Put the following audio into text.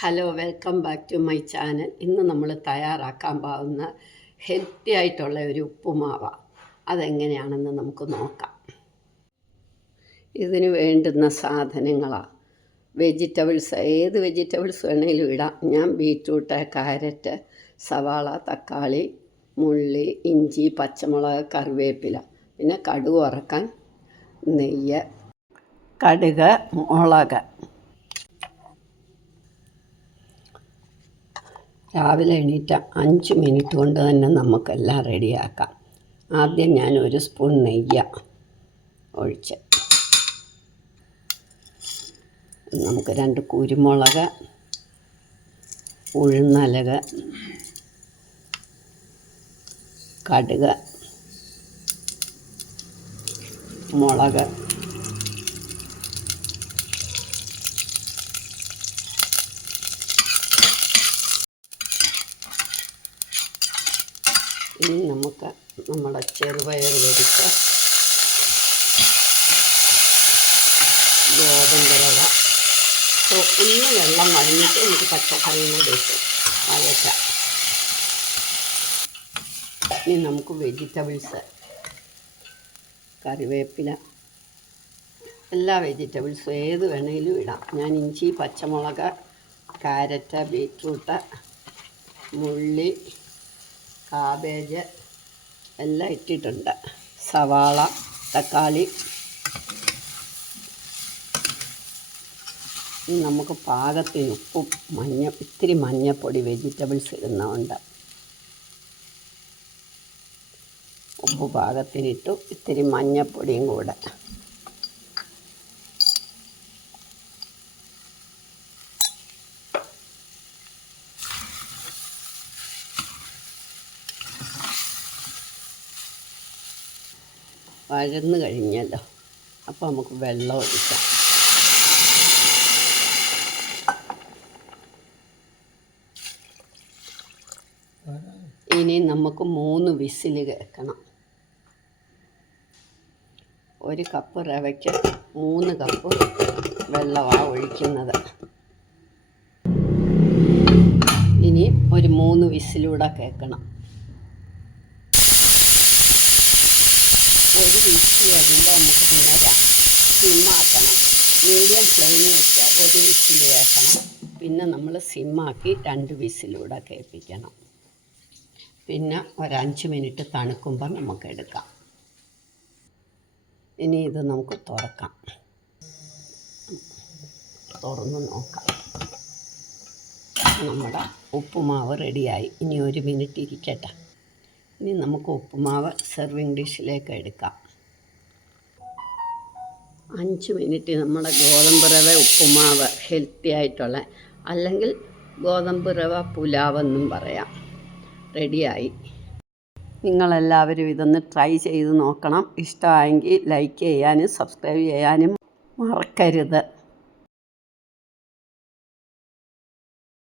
Hello, welcome back to my channel. ഇന്ന് നമ്മൾ തയ്യാറാക്കാൻ പോകുന്ന ഹെൽത്തി ആയിട്ടുള്ള ഒരു ഉപ്പുമാവാണ്. അതെങ്ങനെയാണെന്ന് നമുക്ക് നോക്കാം. ഇതിന് വേണ്ടുന്ന സാധനങ്ങളാണ് വെജിറ്റബിൾസ്. ഏത് വെജിറ്റബിൾസ് വേണമെങ്കിലും ഇടാം. ഞാൻ ബീറ്റ്റൂട്ട്, ക്യാരറ്റ്, സവാള, തക്കാളി, ഉള്ളി, ഇഞ്ചി, പച്ചമുളക്, കറിവേപ്പില, പിന്നെ കടുക് വറക്കാൻ നെയ്യ്, കടുക്, മുളക്. രാവിലെ എണീറ്റ 5 മിനിറ്റ് കൊണ്ട് തന്നെ നമുക്കെല്ലാം റെഡിയാക്കാം. ആദ്യം ഞാൻ 1 സ്പൂൺ നെയ്യ് ഒഴിച്ച്, നമുക്ക് 2 കുരുമുളക്, ഉഴുന്നലക്, കടുക്, മുളക്, ഇനി നമുക്ക് നമ്മുടെ ചെറുപയർ പൊടിച്ച്, ഗോതമ്പ് റവ, ഒന്ന് വെള്ളം വഴഞ്ഞിട്ട് നമുക്ക് പച്ചക്കറിയും കൂടി ഇട്ട് വഴറ്റാം. ഇനി നമുക്ക് വെജിറ്റബിൾസ്, കറിവേപ്പില, എല്ലാ വെജിറ്റബിൾസും ഏത് വേണമെങ്കിലും ഇടാം. ഞാൻ ഇഞ്ചി, പച്ചമുളക്, ക്യാരറ്റ്, ബീറ്റ്റൂട്ട്, ഉള്ളി, കാബേജ് എല്ലാം ഇട്ടിട്ടുണ്ട്. സവാള, തക്കാളി. നമുക്ക് പാകത്തിന് ഉപ്പും ഇത്തിരി മഞ്ഞൾപ്പൊടി വെജിറ്റബിൾസ് ഇടുന്നതുകൊണ്ട് ഉപ്പ് പാകത്തിനിട്ടു. ഇത്തിരി മഞ്ഞൾപ്പൊടിയും കൂടെ. വഴന്ന് കഴിഞ്ഞല്ലോ, അപ്പോൾ നമുക്ക് വെള്ളം ഒഴിക്കാം. ഇനി നമുക്ക് 3 വിസിൽ കേൾക്കണം. 1 കപ്പ് റവയ്ക്ക് 3 കപ്പ് വെള്ളമാണ് ഒഴിക്കുന്നത്. ഇനി ഒരു 3 വിസിലൂടെ കേൾക്കണം. 1 വിസിൽ കഴിയുമ്പോൾ നമുക്ക് പിന്നെ സിമ്മാക്കണം. മീഡിയം ഫ്ലെയിമിൽ വെച്ച് 1 വിസിൽ കേൾക്കണം. പിന്നെ നമ്മൾ സിമ്മാക്കി 2 വിസിലൂടെ കേൾപ്പിക്കണം. പിന്നെ 5 മിനിറ്റ് തണുക്കുമ്പോൾ നമുക്ക് എടുക്കാം. ഇനി ഇത് നമുക്ക് തുറക്കാം. തുറന്ന് നോക്കാം. നമ്മുടെ ഉപ്പുമാവ് റെഡിയായി. ഇനി 1 മിനിറ്റ് ഇരിക്കട്ടെ. ഇനി നമുക്ക് ഉപ്പുമാവ് സെർവിങ് ഡിഷിലേക്ക് എടുക്കാം. 5 മിനിറ്റ് നമ്മുടെ ഗോതമ്പ് റവ ഉപ്പുമാവ്, ഹെൽത്തി ആയിട്ടുള്ള, അല്ലെങ്കിൽ ഗോതമ്പ് റവ പുലാവെന്നും പറയാം, റെഡിയായി. നിങ്ങളെല്ലാവരും ഇതൊന്ന് ട്രൈ ചെയ്ത് നോക്കണം. ഇഷ്ടമായെങ്കിൽ ലൈക്ക് ചെയ്യാനും സബ്സ്ക്രൈബ് ചെയ്യാനും മറക്കരുത്.